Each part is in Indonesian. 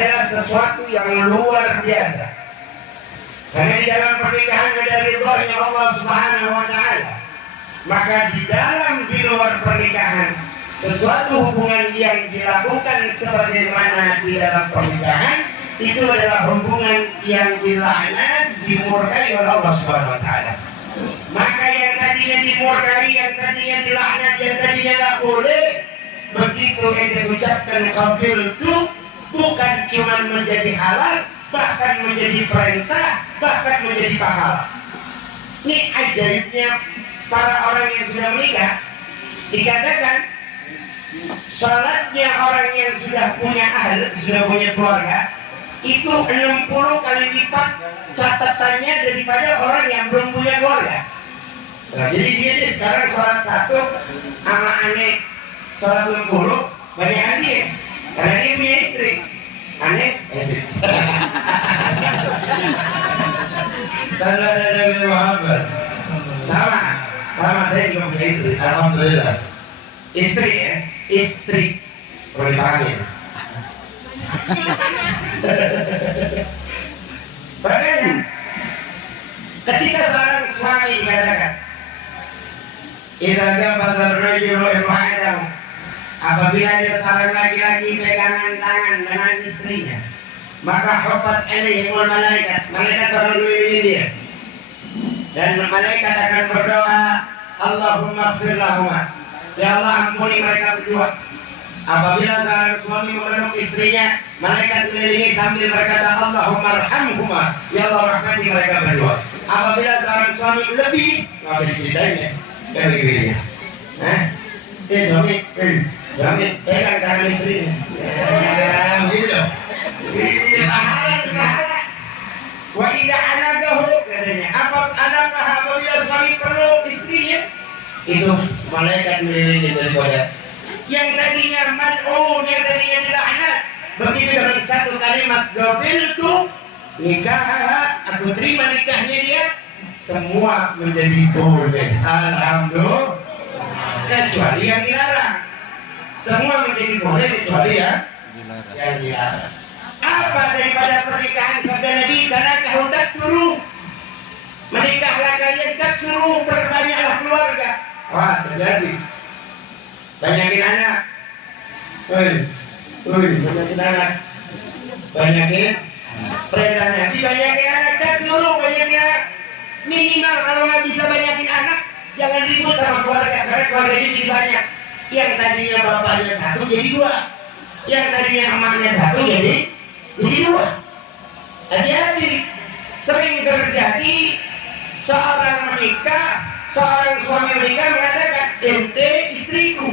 adalah sesuatu yang luar biasa. Karena di dalam pernikahan ada ridhonya Allah Subhanahu wa Ta'ala. Maka di dalam di luar pernikahan, sesuatu hubungan yang dilakukan sebagaimana di dalam pernikahan itu adalah hubungan yang dilaknat, dimurkai oleh Allah Subhanahu wa Ta'ala. Maka yang tadinya dimurkai, yang tadinya dilaknat, yang tadinya tidak boleh, begitu ente ucapkan qabiltu, bukan cuma menjadi halal, bahkan menjadi perintah, bahkan menjadi pahala. Ini ajaibnya para orang yang sudah menikah. Dikatakan salatnya orang yang sudah punya ahli, sudah punya keluarga, itu 60 kali lipat catatannya daripada orang yang belum punya keluarga. Nah, jadi dia sekarang sholat satu sama aneh sholat 60 banyak dia, karena dia punya istri. Aneh istri. Salah Nabi Muhammad. Sama saya juga punya istri. Alhamdulillah. Istri ya, istri. Boleh dipahami. Makanya ketika seorang suami dikatakan idza qabada ar-rajulu imra'atahu, apabila ada seorang laki-laki pegangan tangan dengan istrinya, maka hafaz alaihimul malaikat, malaikat akan melindungi dia, dan malaikat akan berdoa, Allahumma ighfir lahuma, ya Allah ampuni mereka berdua. Apabila seorang suami memeluk istrinya, malaikat melindungi sambil berkata, Allahumma arhamhuma, ya Allah rahmati mereka berdua. Apabila seorang suami lebih, nggak usah diceritain ya, kayak begini. Suami pegang tangan istrinya. Gitu. Pahala. Wa idza anagahu, katanya. Apabila suami peluk istrinya, itu malaikat melindungi daripada yang tadinya mal'un, yang tadinya dilaknat. Begitu dengan satu kalimat qabiltu nikah, aku terima nikahnya dia, semua menjadi boleh. Alhamdulillah. Kecuali yang dilarang. Semua menjadi boleh kecuali yang dilarang. Apa daripada pernikahan sabda Nabi? Karena kahuntak suruh menikahlah kalian, tak suruh perbanyaklah keluarga. Wah, sejati banyakin anak. Banyakin anak. Banyakin perintah Nabi, banyakin anak, tak suruh banyakin anak. Minimal kalau nggak bisa banyakin anak, jangan ribut sama keluarga, karena keluarganya jadi banyak. Yang tadinya bapaknya satu jadi dua, yang tadinya emaknya satu jadi dua. Hati-hati. Sering terjadi seorang menikah, seorang suami menikah mengatakan, ente istriku,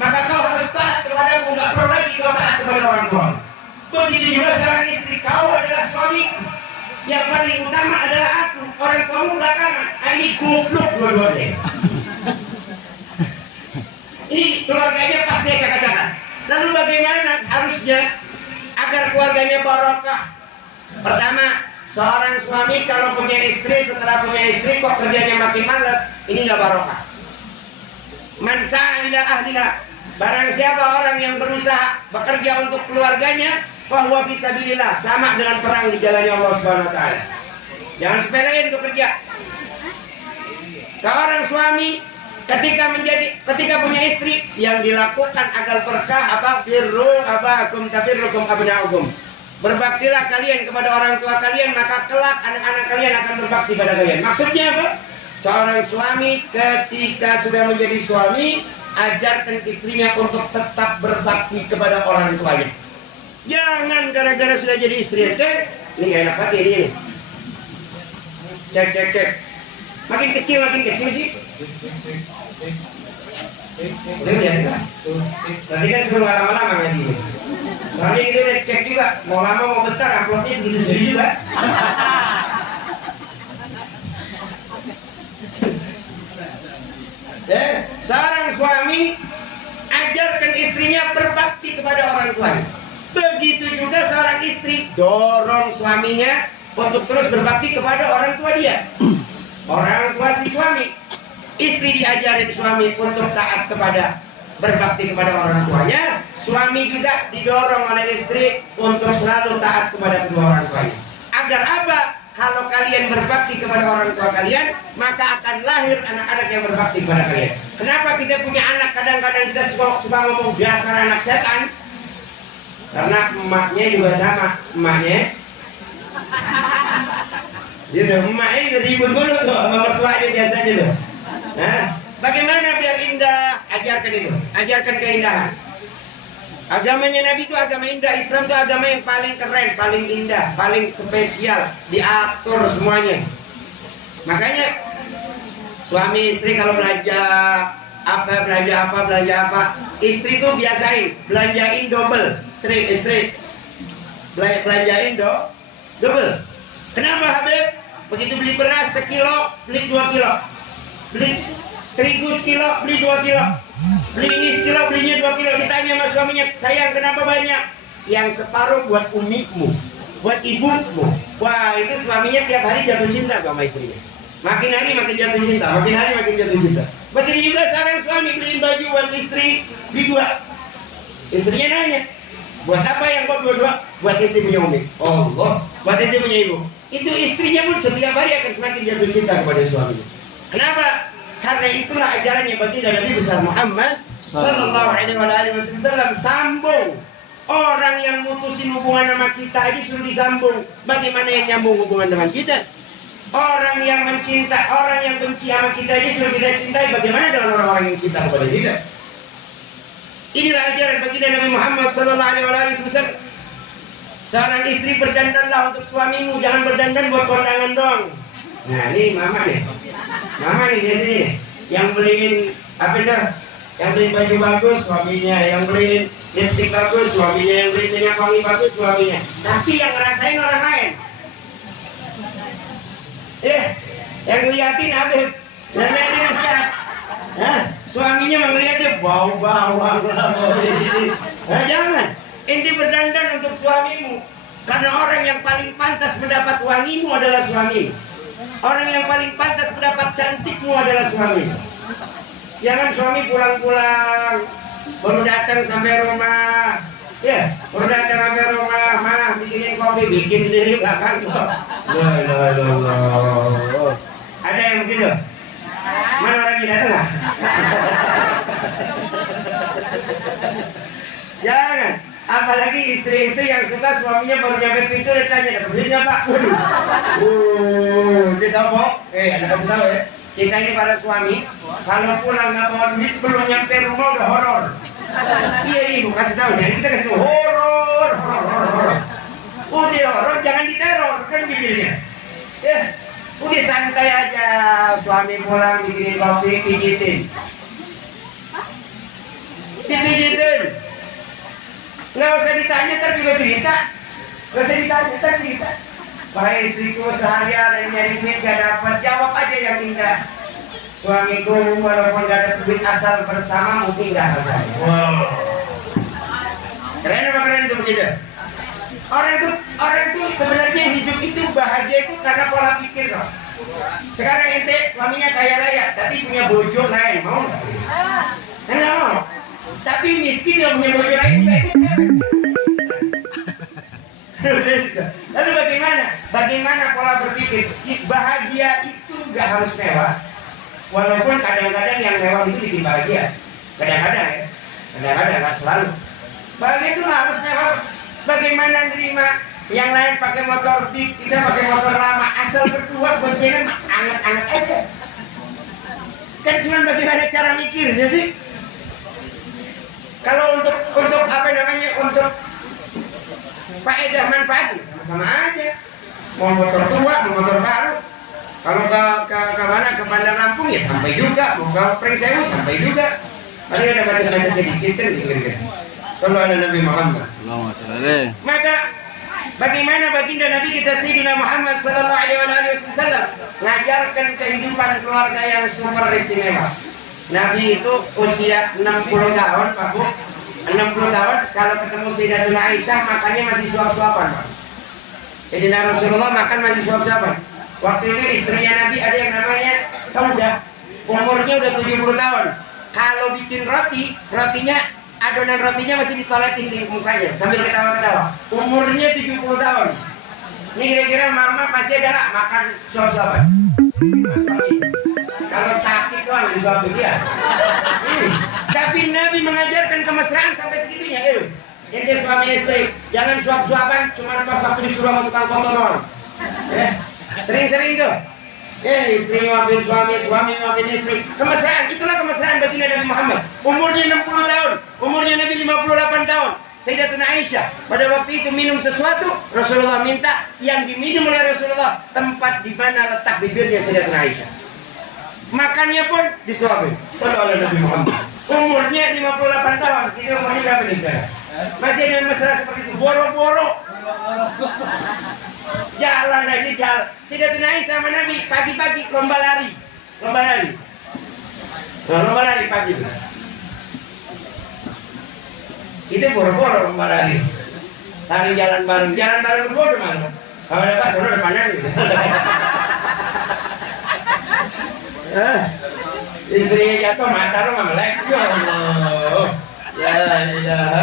maka kau harus taat kepada aku, nggak perlu lagi kau taat kepada orang tua. Begitu juga seorang istri, kau adalah suamiku, yang paling utama adalah aku, orang tuamu belakangan. Ini goblok dua-duanya. Ini keluarganya pasti acak-acakan. Lalu bagaimana harusnya agar keluarganya barokah? Pertama, seorang suami kalau punya istri, setelah punya istri kok kerjanya makin malas, ini nggak barokah. Man sa'a ila ahliha, barang siapa orang yang berusaha bekerja untuk keluarganya, fahuwa fisabilillah, sama dengan perang di jalannya Allah Subhanahu wa Ta'ala. Jangan sepelein bekerja. Seorang suami ketika punya istri, yang dilakukan agar berkah apa? Birru abakum tabirrukum abna'ukum. Berbaktilah kalian kepada orang tua kalian, maka kelak anak-anak kalian akan berbakti pada kalian. Maksudnya apa? Seorang suami ketika sudah menjadi suami, ajarkan istrinya untuk tetap berbakti kepada orang tuanya. Jangan gara-gara sudah jadi istri, ini gak enak hati ini. Cek. Makin kecil sih. Udah ya, nanti kan suruh lama-lama ngaji. Soalnya kita udah cek juga, mau lama mau bentar, amplopnya segitu-segitu juga. Seorang suami ajarkan istrinya berbakti kepada orang tuanya. Begitu juga seorang istri dorong suaminya untuk terus berbakti kepada orang tua dia. Orang tua si suami, istri diajarin suami untuk taat kepada berbakti kepada orang tuanya. suami juga didorong oleh istri untuk selalu taat kepada kedua orang tuanya. Agar apa? Kalau kalian berbakti kepada orang tua kalian, maka akan lahir anak-anak yang berbakti kepada kalian. Kenapa kita punya anak kadang-kadang kita suka ngomong dasar anak setan? Karena emaknya juga sama, emaknya. Gitu, emaknya ribut dulu tuh sama mertuanya biasanya tuh. Nah, bagaimana biar indah? Ajarkan itu, ajarkan keindahan. Agamanya Nabi itu agama indah, Islam itu agama yang paling keren, paling indah, paling spesial, diatur semuanya. Makanya suami istri kalau belanja apa, istri tuh biasain belanjain double, istri belanjain double. Kenapa Habib? Begitu beli beras sekilo, beli 2 kilo, beli terigu sekilo, beli 2 kilo. Beli ini sekilo, belinya 2 kilo. Ditanya sama suaminya, sayang kenapa banyak? Yang separuh buat umimu, buat ibumu. Wah, itu suaminya tiap hari jatuh cinta sama istrinya. Makin hari makin jatuh cinta, makin hari makin jatuh cinta. Begitu juga seorang suami beliin baju buat istri, beli 2. Istrinya nanya, buat apa yang kau 2? Buat inti punya umi. Allah, buat inti punya ibu. Itu istrinya pun setiap hari akan semakin jatuh cinta kepada suaminya. Kenapa? Karena itulah ajarannya baginda Nabi besar Muhammad Sallallahu Alaihi Wasallam. Sambung. Orang yang mutusin hubungan sama kita ini suruh disambung. Bagaimana yang nyambung hubungan dengan kita? Orang yang mencinta, orang yang benci sama kita ini suruh kita cintai. Bagaimana dengan orang-orang yang cinta kepada kita? Inilah ajaran baginda Nabi Muhammad Sallallahu Alaihi Wasallam. Seorang istri berdandanlah untuk suamimu, jangan berdandan buat kondangan dong. Nah ini mama nih biasanya yang beliin apa itu, yang beliin baju bagus suaminya, yang beliin lipstik bagus suaminya, yang beliin minyak wangi bagus suaminya. Tapi yang ngerasain orang lain. Yang ngeliatin Habib, yang ngeliatin Ustaz. Suaminya melihatnya bau-bauan ini. Nah, jangan. Inti berdandan untuk suamimu, karena orang yang paling pantas mendapat wangimu adalah suamimu. Orang yang paling pantas mendapat cantikmu adalah suami. Jangan suami pulang-pulang baru datang sampai rumah, baru datang sampai rumah, mah bikinin kopi, bikin sendiri belakang kok. Ada yang begitu? Mana orang yang datang lah? Jangan. Apalagi istri-istri yang suka suaminya baru nyampe pintu dan tanya, dapat duitnya Pak? Kita bohong. Anda kasih tahu ya. Kita ini para suami, kalau pulang nggak bawa duit, belum nyampe rumah udah horor. Iya ibu kasih tahu. Jadi kita kasih tahu horor. Udah horor, jangan diteror kan bibirnya. Udah santai aja. Suami pulang bikinin kopi, pijitin. Dipijitin. Nggak usah ditanya, ntar juga cerita. Nggak usah ditanya, ntar cerita. Wahai istriku seharian dari nyari duit gak dapat, jawab aja yang indah. Suamiku walaupun gak ada duit asal bersama mungkin gak asal. Wow. Keren apa keren itu begitu? Orang itu sebenarnya hidup itu bahagia itu karena pola pikir loh. Sekarang ente suaminya kaya raya, tapi punya bojo lain, mau nggak? Enggak mau. Tapi miskin yang punya bojo lain juga itu Lalu bagaimana pola berpikir? Bahagia itu nggak harus mewah. Walaupun kadang-kadang yang mewah itu bikin bahagia. Kadang-kadang ya. Kadang-kadang nggak selalu. Bahagia itu nggak harus mewah. Bagaimana nerima yang lain pakai motor Beat, kita pakai motor lama, asal berdua boncengan anget-anget aja. Kan cuma bagaimana cara mikirnya sih. Kalau untuk apa namanya, untuk faedah manfaat sama-sama aja. Mau motor tua, mau motor baru. Kalau ke mana, ke Bandar Lampung ya sampai juga. Mau ke Pringsewu sampai juga. Tadi ada macam-macam dikit kan gitu. Kalau ada Nabi Muhammad. Maka bagaimana baginda Nabi kita Sayyidina Muhammad sallallahu alaihi wasallam ngajarkan kehidupan keluarga yang super istimewa. Nabi itu usia 60 tahun, Pak Bu. 60 tahun kalau ketemu Sayyidatuna Aisyah makannya masih suap-suapan, Pak. Jadi Rasulullah makan masih suap-suapan. Waktu itu istrinya Nabi ada yang namanya Saudah. Umurnya udah 70 tahun. Kalau bikin roti, rotinya adonan rotinya masih ditoletin di mukanya sambil ketawa-ketawa. Umurnya 70 tahun. Ini kira-kira mama masih ada gak makan suap-suapan? Kalau sakit doang disuapin dia. Tapi Nabi mengajarkan kemesraan sampai segitunya. Ente suami istri, jangan suap-suapan cuma pas waktu disuruh sama tukang foto doang. Sering-sering tuh. Istri nyuapin suami, suami nyuapin istri. Kemesraan, itulah kemesraan baginda Nabi Muhammad. Umurnya 60 tahun, umurnya Nabi 58 tahun. Sayyidatuna Aisyah pada waktu itu minum sesuatu, Rasulullah minta yang diminum oleh Rasulullah tempat di mana letak bibirnya Sayyidatuna Aisyah. Makannya pun disuapin. Sallallahu alaihi Nabi Muhammad. Umurnya 58 tahun. Kita umurnya berapa nih sekarang? Masih ada mesra seperti itu. Boro-boro. Jalan aja jalan. Sayyidatuna Aisyah sama Nabi pagi-pagi lomba lari. Lomba lari. Nah, lomba lari pagi itu. Itu boro-boro lomba lari. Lari jalan bareng berdua mana? Kalau ada Pak, suruh depannya gitu. Istrinya jatuh mata lu melek. Ya Allah. Ya ilaha